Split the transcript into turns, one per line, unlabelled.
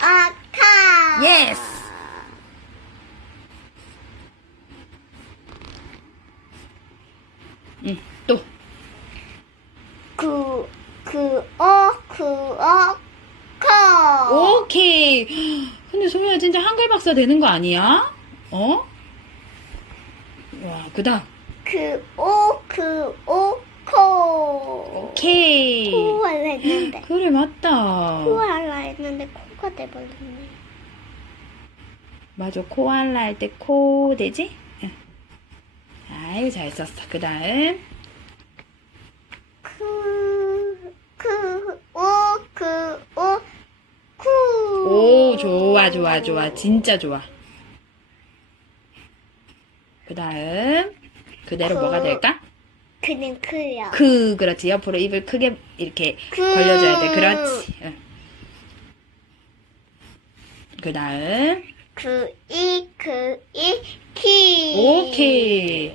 아카.
예스. 응, 또.
그, 그, 어, 그, 어, 커.
오케이. 근데 소미야 진짜 한글 박사 되는 거 아니야? 어? 와, 그다음.
그, 오, 그, 오, 코.
오케이.
코 할라 했는데.
그래 맞다.
코 할라 했는데 코가 돼버렸네.
맞아 코알라 할 때 코 되지? 응. 아이고 잘 썼어. 그 다음.
그, 그, 오, 그, 오, 쿠.
오 좋아 좋아 좋아 진짜 좋아. 그 다음 그대로 뭐가 될까?
그는 크요.
그 그렇지 옆으로 입을 크게 이렇게
그.
벌려줘야 돼. 그렇지. 응. 그 다음
그, 이, 그, 이, 키.
오케이.